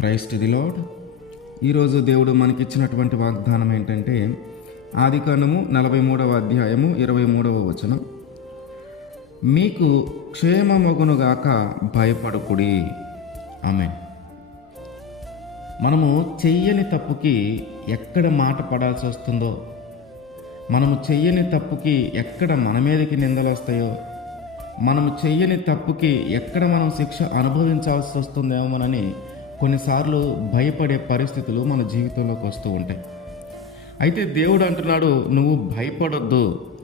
Praise to the lord. ఈరోజు దేవుడు మనకిచ్చినటువంటి వాగ్దానం ఏంటంటే ఆదికాండము 43వ అధ్యాయము 23వ వచనం, మీకు క్షేమమగునుగాక భయపడకుడి. ఆమేన్. మనము చెయ్యని తప్పుకి ఎక్కడ మాట పడాల్సి వస్తుందో, మనము చెయ్యని తప్పుకి ఎక్కడ మన మీదకి నిందలు వస్తాయో, మనము చెయ్యని తప్పుకి ఎక్కడ మనం శిక్ష అనుభవించాల్సి వస్తుందేమోనని కొన్నిసార్లు భయపడే పరిస్థితులు మన జీవితంలోకి వస్తూ ఉంటాయి. అయితే దేవుడు అంటున్నాడు, నువ్వు భయపడొద్దు,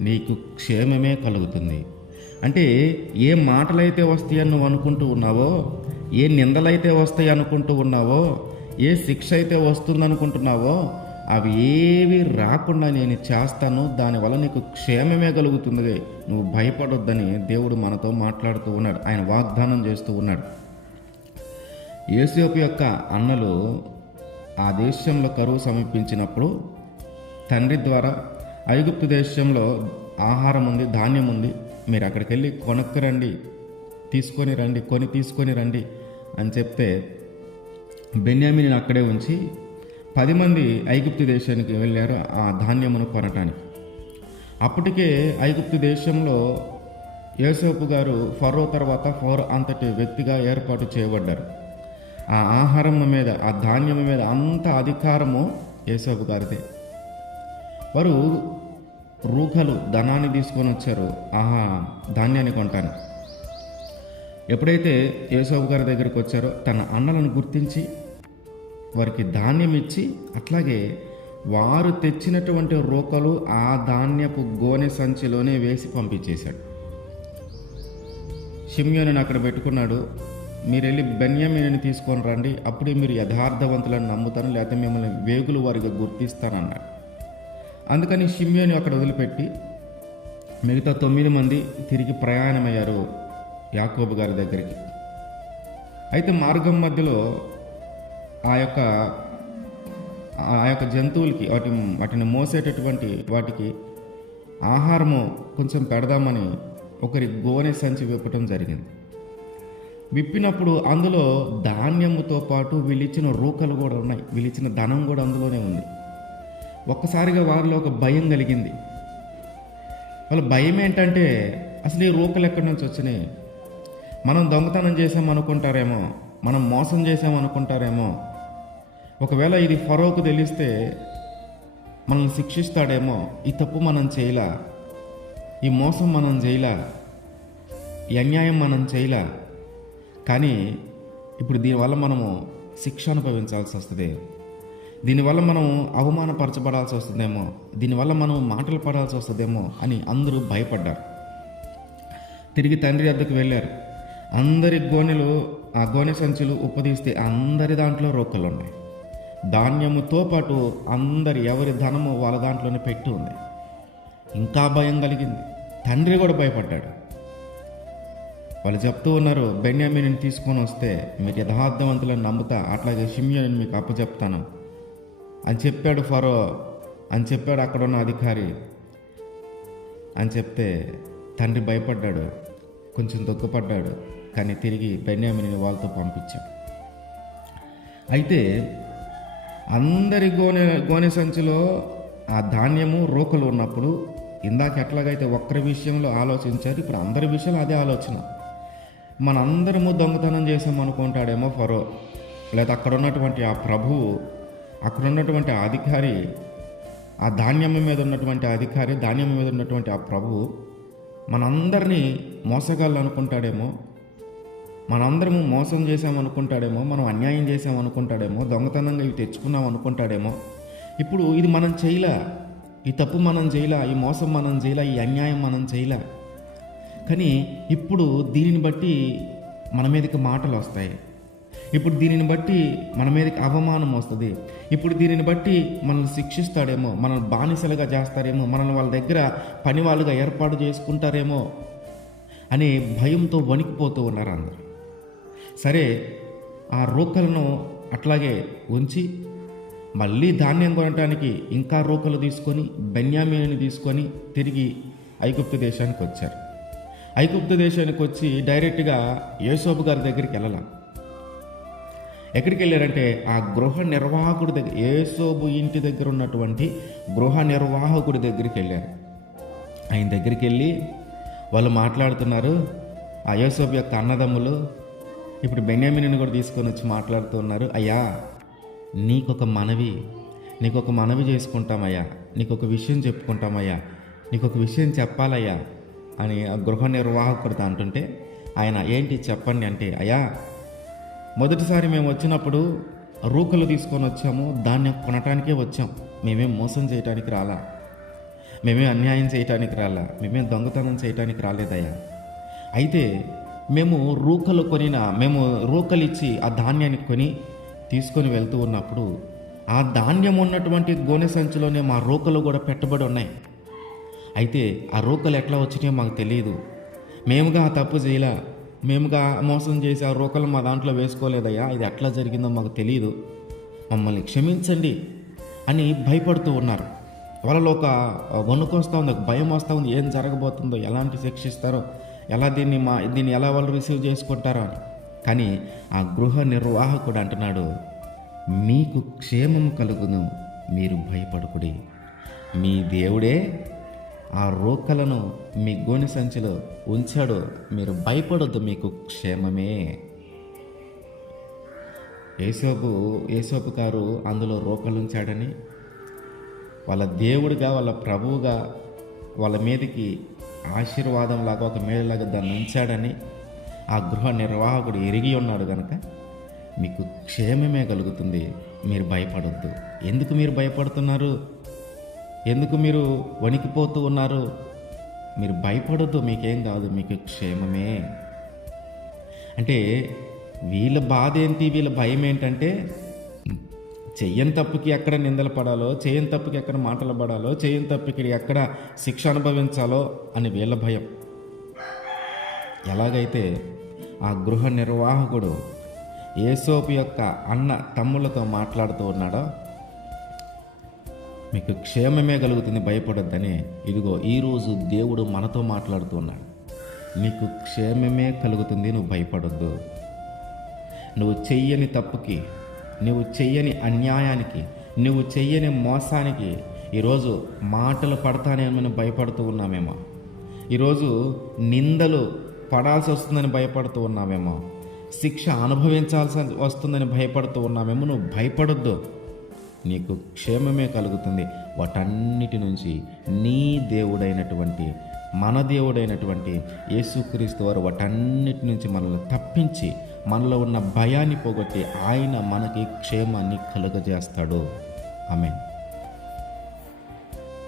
నీకు క్షేమమే కలుగుతుంది. అంటే ఏ మాటలైతే వస్తాయని నువ్వు అనుకుంటూ ఉన్నావో, ఏ నిందలైతే వస్తాయి అనుకుంటూ ఉన్నావో, ఏ శిక్ష అయితే వస్తుందనుకుంటున్నావో, అవి ఏవి రాకుండా నేను చేస్తాను, దానివల్ల నీకు క్షేమమే కలుగుతుంది, నువ్వు భయపడొద్దని దేవుడు మనతో మాట్లాడుతూ ఉన్నాడు. ఆయన వాగ్దానం చేస్తూ ఉన్నాడు. యోసేపు యొక్క అన్నలు ఆ దేశంలో కరువు సమీపించినప్పుడు తండ్రి ద్వారా ఐగుప్తు దేశంలో ఆహారం ఉంది, ధాన్యం ఉంది, మీరు అక్కడికి వెళ్ళి కొనుక్కురండి, తీసుకొని రండి అని చెప్తే బెన్యామీని అక్కడే ఉంచి 10 మంది ఐగుప్తు దేశానికి వెళ్ళారు ఆ ధాన్యమును కొనటానికి. అప్పటికే ఐగుప్తు దేశంలో యోసేపు గారు ఫరో తర్వాత ఫరో అంతటి వ్యక్తిగా ఏర్పాటు చేయబడ్డారు. ఆ ఆహారం మీద, ఆ ధాన్యం మీద అంత అధికారము యోసేపు గారిదే. వారు రూకలు ధనాన్ని తీసుకొని వచ్చారు ధాన్యాన్ని కొంటాను. ఎప్పుడైతే యోసేపు గారి దగ్గరికి వచ్చారో తన అన్నలను గుర్తించి వారికి ధాన్యం ఇచ్చి, అట్లాగే వారు తెచ్చినటువంటి రూకలు ఆ ధాన్యపు గోనె సంచిలోనే వేసి పంపించేశాడు. షిమ్యోనుని అక్కడ పెట్టుకున్నాడు, మీరు వెళ్ళి బెన్యామీనుని తీసుకొని రండి, అప్పుడే మీరు యథార్థవంతులను నమ్ముతాను, లేకపోతే మిమ్మల్ని వేగులు వారిగా గుర్తిస్తానన్నాడు. అందుకని షిమ్యోను అక్కడ వదిలిపెట్టి మిగతా 9 మంది తిరిగి ప్రయాణమయ్యారు యాకోబు గారి దగ్గరికి. అయితే మార్గం మధ్యలో ఆ యొక్క జంతువులకి వాటిని మోసేటటువంటి వాటికి ఆహారము కొంచెం పెడదామని ఒకరి గోనె సంచి విప్పటం జరిగింది. విప్పినప్పుడు అందులో ధాన్యముతో పాటు వీళ్ళిచ్చిన రూకలు కూడా ఉన్నాయి, వీళ్ళిచ్చిన ధనం కూడా అందులోనే ఉంది. ఒక్కసారిగా వారిలో ఒక భయం కలిగింది. వాళ్ళ భయం ఏంటంటే, అసలు ఈ రూకలు ఎక్కడి నుంచి వచ్చినాయి, మనం దొంగతనం చేసామనుకుంటారేమో, మనం మోసం చేసామనుకుంటారేమో, ఒకవేళ ఇది ఫరోకు తెలిస్తే మనల్ని శిక్షిస్తాడేమో, ఈ తప్పు మనం చేయలా, ఈ మోసం మనం చేయలా, ఈ అన్యాయం మనం చేయలా, కానీ ఇప్పుడు దీనివల్ల మనము శిక్ష అనుభవించాల్సి వస్తుంది, దీనివల్ల మనం అవమానపరచబడాల్సి వస్తుందేమో, దీనివల్ల మనం మాటలు పడాల్సి వస్తుందేమో అని అందరూ భయపడ్డారు. తిరిగి తండ్రి వద్దకు వెళ్ళారు. అందరి ఆ గోనె సంచులు ఉప్పదీస్తే అందరి దాంట్లో రొక్కలు ఉన్నాయి. ధాన్యముతో పాటు ఎవరి ధనము వాళ్ళ దాంట్లోనే పెట్టి ఉంది. ఇంకా భయం కలిగింది. తండ్రి కూడా భయపడ్డాడు. వాళ్ళు చెప్తూ ఉన్నారు, బెన్యామీనుని తీసుకొని వస్తే మీరు యథార్థవంతులను నమ్ముతా, అట్లాగే షిమ్యోనుని మీకు అప్పచెప్తాను అని చెప్పాడు ఫరో అని చెప్పాడు అక్కడున్న అధికారి అని చెప్తే తండ్రి భయపడ్డాడు, కొంచెం దుఃఖపడ్డాడు. కానీ తిరిగి బెన్యామీనుని వాళ్ళతో పంపించాడు. అయితే అందరి గోనె సంచిలో ఆ ధాన్యము రూకలు ఉన్నప్పుడు ఇందాక ఎట్లాగైతే ఒక్కరి విషయంలో ఆలోచించారు, ఇప్పుడు అందరి విషయంలో అదే ఆలోచన. మనందరము దొంగతనం చేసామనుకుంటాడేమో ఫరో, లేదా అక్కడ ఉన్నటువంటి ఆ ప్రభువు, అక్కడ ఉన్నటువంటి ఆ అధికారి, ఆ ధాన్యం మీద ఉన్నటువంటి అధికారి, ధాన్యం మీద ఉన్నటువంటి ఆ ప్రభువు మనందరినీ మోసగాళ్ళు అనుకుంటాడేమో, మనందరము మోసం చేసామనుకుంటాడేమో, మనం అన్యాయం చేసామనుకుంటాడేమో, దొంగతనంగా ఇవి తెచ్చుకున్నాం అనుకుంటాడేమో. ఇప్పుడు ఇది మనం చేయలా, ఈ తప్పు మనం చేయలా, ఈ మోసం మనం చేయలా, ఈ అన్యాయం మనం చేయలా, కానీ ఇప్పుడు దీనిని బట్టి మన మీదకి మాటలు వస్తాయి, ఇప్పుడు దీనిని బట్టి మన మీదకి అవమానం వస్తుంది, ఇప్పుడు దీనిని బట్టి మనల్ని శిక్షిస్తాడేమో, మనల్ని బానిసలుగా చేస్తారేమో, మనల్ని వాళ్ళ దగ్గర పని వాళ్ళుగా ఏర్పాటు చేసుకుంటారేమో అనే భయంతో వణికిపోతూ ఉన్నారు అందరు. సరే, ఆ రూకలను అట్లాగే ఉంచి మళ్ళీ ధాన్యం కొనటానికి ఇంకా రూకలు తీసుకొని బెన్యామీనుని తీసుకొని తిరిగి ఐగుప్తు దేశానికి వచ్చారు. ఐగుప్తు దేశానికి వచ్చి డైరెక్ట్గా యోసేపు గారి దగ్గరికి వెళ్ళాలి. ఎక్కడికి వెళ్ళారంటే ఆ గృహ నిర్వాహకుడి దగ్గర, యేసోబు ఇంటి దగ్గర ఉన్నటువంటి గృహ నిర్వాహకుడి దగ్గరికి వెళ్ళారు. ఆయన దగ్గరికి వెళ్ళి వాళ్ళు మాట్లాడుతున్నారు. ఆ యోసేపు యొక్క అన్నదమ్ములు ఇప్పుడు బెన్యామీనుని కూడా తీసుకొని వచ్చి మాట్లాడుతున్నారు. అయ్యా, నీకొక మనవి చేసుకుంటామయ్యా, నీకొక విషయం చెప్పుకుంటామయ్యా, నీకొక విషయం చెప్పాలయ్యా అని ఆ గృహ నిర్వాహకుడితో అంటుంటే ఆయన ఏంటి చెప్పండి అంటే, అయ్యా, మొదటిసారి మేము వచ్చినప్పుడు రూకలు తీసుకొని వచ్చాము, ధాన్యం కొనటానికే వచ్చాం, మేమేం మోసం చేయటానికి రాలా, మేమేం అన్యాయం చేయటానికి రాలా, మేమేం దొంగతనం చేయటానికి రాలేదయ్యా. అయితే మేము రూకలు ఇచ్చి ఆ ధాన్యాన్ని కొని తీసుకొని వెళ్తూ ఉన్నప్పుడు ఆ ధాన్యం ఉన్నటువంటి గోనె సంచిలోనే మా రూకలు కూడా పెట్టబడి ఉన్నాయి. అయితే ఆ రూకలు ఎట్లా వచ్చినాయో మాకు తెలియదు, మేముగా ఆ తప్పు చేయలా, మేముగా మోసం చేసి ఆ రూకలు మా దాంట్లో వేసుకోలేదయ్యా, ఇది ఎట్లా జరిగిందో మాకు తెలియదు, మమ్మల్ని క్షమించండి అని భయపడుతూ ఉన్నారు. వాళ్ళలో ఒక వణుకు వస్తూ ఉంది, ఒక భయం వస్తూ ఉంది, ఏం జరగబోతుందో, ఎలాంటి శిక్షిస్తారో, ఎలా దీన్ని ఎలా వాళ్ళు రిసీవ్ చేసుకుంటారో అని. కానీ ఆ గృహ నిర్వాహకుడు అంటున్నాడు, మీకు క్షేమం కలుగును, మీరు భయపడకుడి, మీ దేవుడే ఆ రోకలను మీ గోనె సంచిలో ఉంచాడు, మీరు భయపడొద్దు, మీకు క్షేమమే. యేసోపు గారు అందులో రోకలు ఉంచాడని, వాళ్ళ దేవుడిగా, వాళ్ళ ప్రభువుగా వాళ్ళ మీదకి ఆశీర్వాదంలాగా, ఒక మేలులాగా దాన్ని ఉంచాడని ఆ గృహ నిర్వాహకుడు ఎరిగి ఉన్నాడు కనుక మీకు క్షేమమే కలుగుతుంది, మీరు భయపడొద్దు. ఎందుకు మీరు భయపడుతున్నారు? ఎందుకు మీరు వణికిపోతూ ఉన్నారు? మీరు భయపడొద్దు, మీకేం కాదు, మీకు క్షేమమే. అంటే వీళ్ళ బాధ ఏంటి, వీళ్ళ భయం ఏంటంటే చెయ్యని తప్పుకి ఎక్కడ నిందలు పడాలో, చేయని తప్పుకి ఎక్కడ మాటలు పడాలో, చేయని తప్పుకి ఎక్కడ శిక్ష అనుభవించాలో అని వీళ్ళ భయం. ఎలాగైతే ఆ గృహ నిర్వాహకుడు యేసోపు యొక్క తమ్ములతో మాట్లాడుతూ ఉన్నాడో, మీకు క్షేమమే కలుగుతుంది, భయపడొద్దని, ఇదిగో ఈరోజు దేవుడు మనతో మాట్లాడుతూ ఉన్నాడు. నీకు క్షేమమే కలుగుతుంది, నువ్వు భయపడొద్దు. నువ్వు చెయ్యని తప్పుకి, నువ్వు చెయ్యని అన్యాయానికి, నువ్వు చెయ్యని మోసానికి ఈరోజు మాటలు పడతానేమని భయపడుతూ ఉన్నామేమో, ఈరోజు నిందలు పడాల్సి వస్తుందని భయపడుతూ ఉన్నామేమో, శిక్ష అనుభవించాల్సి వస్తుందని భయపడుతూ ఉన్నామేమో. నువ్వు భయపడొద్దు, నీకు క్షేమమే కలుగుతుంది. వాటన్నిటి నుంచి నీ దేవుడైనటువంటి, మన దేవుడైనటువంటి యేసుక్రీస్తు వారు వాటన్నిటి నుంచి మనల్ని తప్పించి, మనలో ఉన్న భయాన్ని పోగొట్టి ఆయన మనకి క్షేమాన్ని కలుగజేస్తాడు. ఆమేన్.